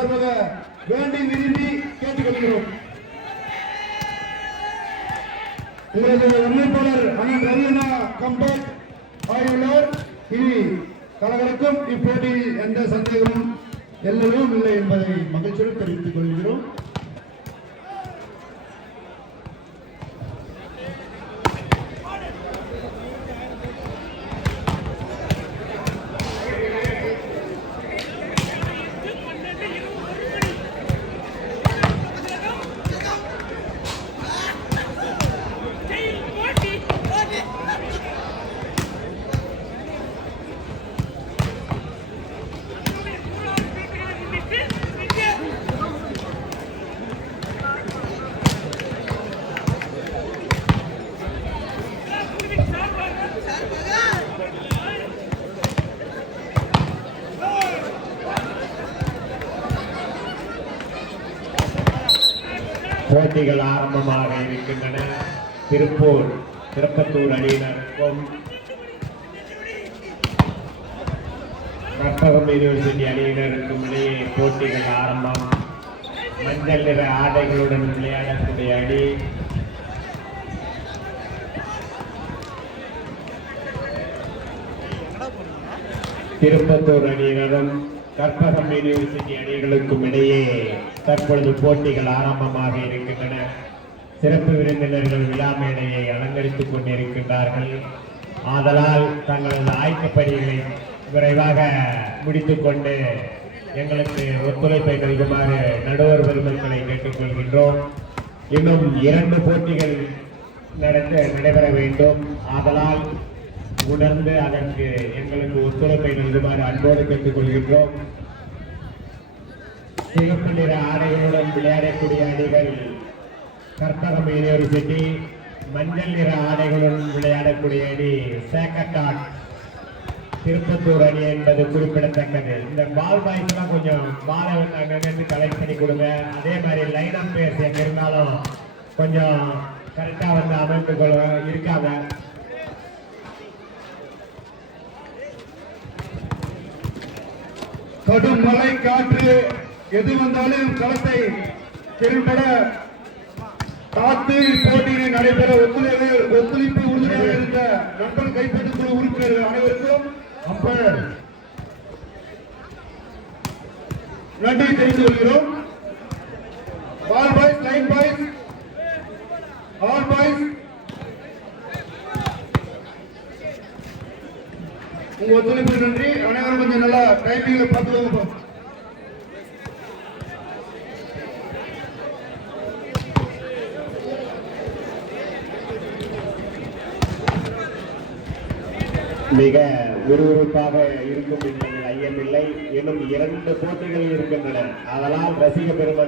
சார்பாக வேண்டி விரும்பி கேட்டுக்கொள்கிறோம். உங்களது அமைப்பாளர் அண்ணன் ரவியண்ணா கம்பேக் ஆகியுள்ளார். இனி கலகலக்கும் இப்போட்டியில் எந்த சந்தேகமும் எல்லோரும் இல்லை என்பதை மகிழ்ச்சியுடன் தெரிவித்துக் கொள்கிறோம். போட்டிகள் ஆரம்பமாக இருக்கின்றன. திருப்பத்தூர் அணியினருக்கும் கற்பகம் யூனிவர்சிட்டி அணியினருக்கும் இடையே போட்டிகள் ஆரம்பம். மஞ்சள் நிற ஆடைகளுடன் விளையாடக்கூடிய அணி திருப்பத்தூர் அணியினரும் கற்பகம் யூனிவர்சிட்டி அணிகளுக்கும் இடையே தற்பொழுது போட்டிகள் ஆரம்பமாக இருக்கின்றன. சிறப்பு விருந்தினர்கள் விழா மேடையை அலங்கரித்துக் கொண்டிருக்கின்றார்கள். ஆதலால் தங்களது ஆயத்தப் பணிகளை விரைவாக முடித்துக் கொண்டு எங்களுக்கு ஒத்துழைப்பை நல்குமாறு நடுவர் பெருமக்களை கேட்டுக்கொள்கின்றோம். இன்னும் 2 போட்டிகள் நடைபெற வேண்டும். ஆதலால் உணர்ந்து அதற்கு எங்களுக்கு ஒத்துழைப்பை நல்குமாறு அன்போடு கேட்டுக்கொள்கின்றோம். சிவப்பு நிற ஆடைகளுடன் விளையாடக்கூடிய அணிகள் கற்பகம் யூனிவர்சிட்டி, மஞ்சள் நிற ஆடைகளுடன் விளையாடக்கூடிய அணி சேக்கட்டாட் திருப்பத்தூர் அணி என்பது குறிப்பிடத்தக்கது. இந்த பால் பாய்ஸ்லாம் கொஞ்சம் பாலை வந்து அங்கங்க கலெக்ட் பண்ணி கொடுங்க. அதே மாதிரி லைன் அப் பேர்ஸ் எங்க இருந்தாலும் கொஞ்சம் கரெக்டா வந்து அமைப்பு இருக்காங்க. கடும் மழை காற்று எது வந்தாலும் களத்தை திறம்பட காத்து போட்டியினை நடைபெற ஒத்துழைப்பு உறுதியாக இருந்த நண்பன் கைப்பற்று குழு உறுப்பினர்கள் அனைவருக்கும் அம்பையர் நன்றி தெரிவித்துக் கொள்கிறோம். Ball boys, line boys, all boys, உங்க ஒத்துழைப்பு நன்றி. அனைவரும் கொஞ்சம் நல்லா டைமிங்ல பார்த்துக்கோங்க. மிக விறுவிறுப்பாக இருக்கும் என்பதில் ஐயமில்லை. இன்னும் 2 போட்டிகள் இருக்கின்றன. அதனால் ரசிக பெருமக்கள்